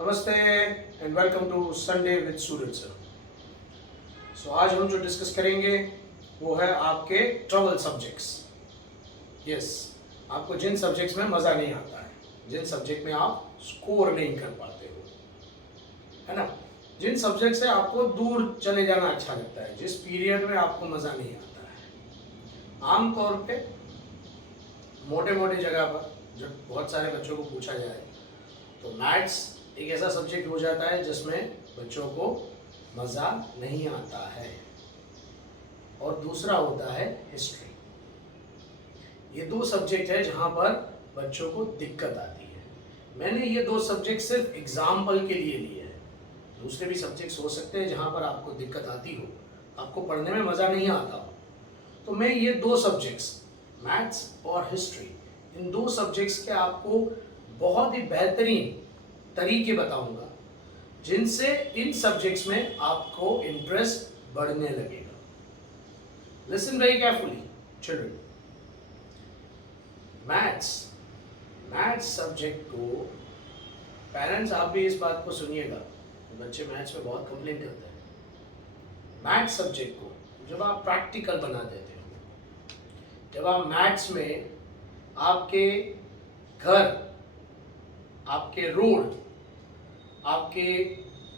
नमस्ते and welcome to Sunday with Suraj sir. So आज हम जो डिस्कस करेंगे वो है आपके ट्रबल सब्जेक्ट्स। यस, आपको जिन सब्जेक्ट्स में मज़ा नहीं आता है, जिन सब्जेक्ट में आप स्कोर नहीं कर पाते हो, है ना, जिन सब्जेक्ट से आपको दूर चले जाना अच्छा लगता है, जिस पीरियड में आपको मज़ा नहीं आता है। आमतौर पे मोटे मोटे जगह पर जब बहुत सारे बच्चों को पूछा जाए तो मैथ्स एक ऐसा सब्जेक्ट हो जाता है जिसमें बच्चों को मज़ा नहीं आता है, और दूसरा होता है हिस्ट्री। ये दो सब्जेक्ट है जहाँ पर बच्चों को दिक्कत आती है। मैंने ये दो सब्जेक्ट सिर्फ एग्जाम्पल के लिए लिए हैं, दूसरे भी सब्जेक्ट्स हो सकते हैं जहाँ पर आपको दिक्कत आती हो, आपको पढ़ने में मज़ा नहीं आता हो। तो मैं ये दो सब्जेक्ट्स मैथ्स और हिस्ट्री, इन दो सब्जेक्ट्स के आपको बहुत ही बेहतरीन तरीके बताऊंगा जिनसे इन सब्जेक्ट्स में आपको इंटरेस्ट बढ़ने लगेगा। Listen very carefully children. Maths subject को पेरेंट्स, आप भी इस बात को सुनिएगा, बच्चे मैथ्स में बहुत कंप्लेंट करते हैं। मैथ्स सब्जेक्ट को जब आप प्रैक्टिकल बना देते हो, जब आप मैथ्स में आपके घर, आपके रोड, आपके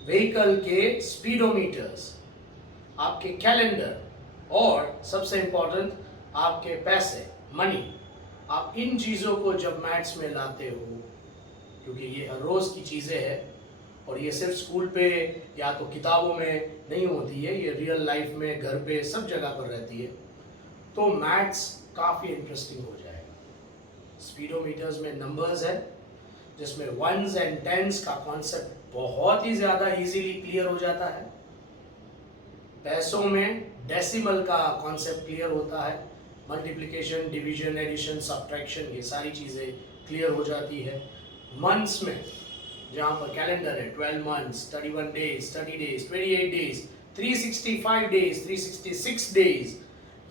व्हीकल के स्पीडोमीटर्स, आपके कैलेंडर और सबसे इम्पोर्टेंट आपके पैसे, मनी, आप इन चीज़ों को जब मैथ्स में लाते हो, क्योंकि ये हर रोज़ की चीज़ें हैं और ये सिर्फ स्कूल पे या तो किताबों में नहीं होती है, ये रियल लाइफ में घर पे सब जगह पर रहती है, तो मैथ्स काफ़ी इंटरेस्टिंग हो जाएगा। स्पीडोमीटर्स में नंबर्स है जिसमें वंस एंड टेंस का कॉन्सेप्ट बहुत ही ज़्यादा इजीली क्लियर हो जाता है। पैसों में डेसिमल का कॉन्सेप्ट क्लियर होता है, मल्टीप्लिकेशन, डिवीजन, एडिशन, सब्ट्रैक्शन, ये सारी चीज़ें क्लियर हो जाती है। मंथ्स में जहाँ पर कैलेंडर है, 12 months, 31 days, 30 days, 28 days, 365 days, 366 days,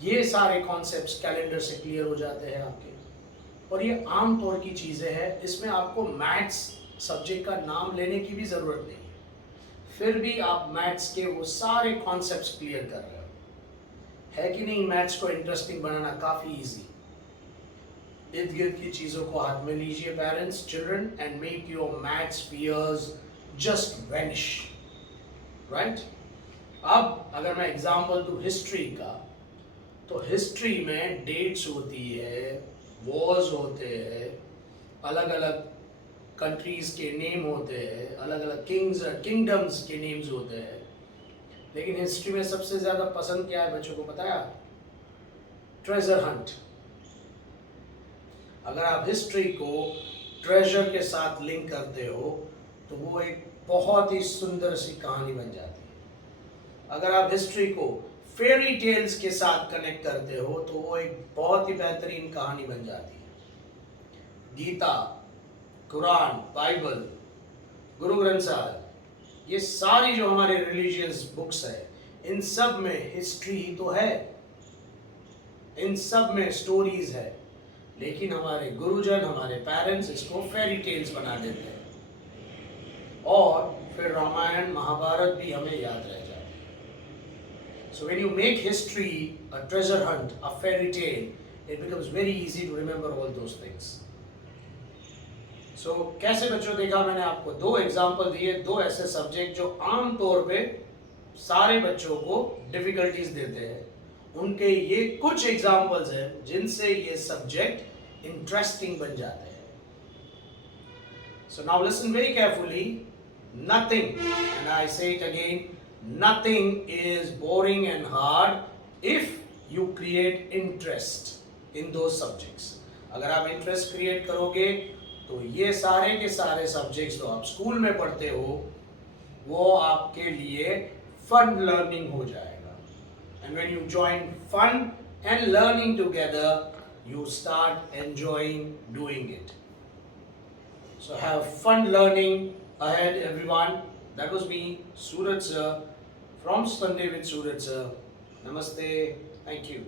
ये सारे कॉन्सेप्ट्स कैलेंडर से क्लियर हो जाते हैं आपके। और ये आम तौर की चीज़ें हैं, इसमें आपको मैथ्स सब्जेक्ट का नाम लेने की भी ज़रूरत नहीं है, फिर भी आप मैथ्स के वो सारे कॉन्सेप्ट्स क्लियर कर रहे हो। है कि नहीं? मैथ्स को इंटरेस्टिंग बनाना काफ़ी इजी। इर्द गिर्द की चीज़ों को हाथ में लीजिए parents, children, and make your maths fears just vanish, right. अब अगर मैं एग्जाम्पल दूँ हिस्ट्री का, तो हिस्ट्री में डेट्स होती है, वॉर्स होते हैं, अलग अलग कंट्रीज के नेम होते हैं, अलग अलग किंगडम्स के नेम्स होते हैं। लेकिन हिस्ट्री में सबसे ज़्यादा पसंद क्या है बच्चों को पता है? Treasure Hunt. अगर आप हिस्ट्री को ट्रेजर के साथ लिंक करते हो तो वो एक बहुत ही सुंदर सी कहानी बन जाती है। अगर आप हिस्ट्री को फेरी टेल्स के साथ कनेक्ट करते हो तो वो एक बहुत ही बेहतरीन कहानी बन जाती है। गीता, कुरान, बाइबल, गुरु ग्रंथ साहिब, ये सारी जो हमारे रिलीजियस बुक्स है, इन सब में हिस्ट्री तो है, इन सब में स्टोरीज है, लेकिन हमारे गुरुजन, हमारे पेरेंट्स इसको फेरी टेल्स बना देते हैं और फिर रामायण, महाभारत भी हमें याद रह जाते हैं। So when you make history a treasure hunt, a fairy tale, it becomes very easy to remember all those things. So कैसे बच्चों, देखा मैंने आपको दो एग्जाम्पल दिए, दो ऐसे सब्जेक्ट जो आम तौर पे सारे बच्चों को डिफिकल्टीज देते हैं, उनके ये कुछ एग्जाम्पल्स हैं जिनसे ये सब्जेक्ट इंटरेस्टिंग बन जाते हैं। So now listen very carefully, nothing, and I say it again, nothing is boring and hard if you create interest in those subjects. अगर आप इंटरेस्ट क्रिएट करोगे तो ये सारे के सारे सब्जेक्ट्स तो आप स्कूल में पढ़ते हो वो आपके लिए फन लर्निंग हो जाएगा। And when you join fun and learning together, you start enjoying doing it. So have fun learning ahead, everyone. That was me, Suraj sir, from Sunday with Suraj sir. Namaste. Thank you.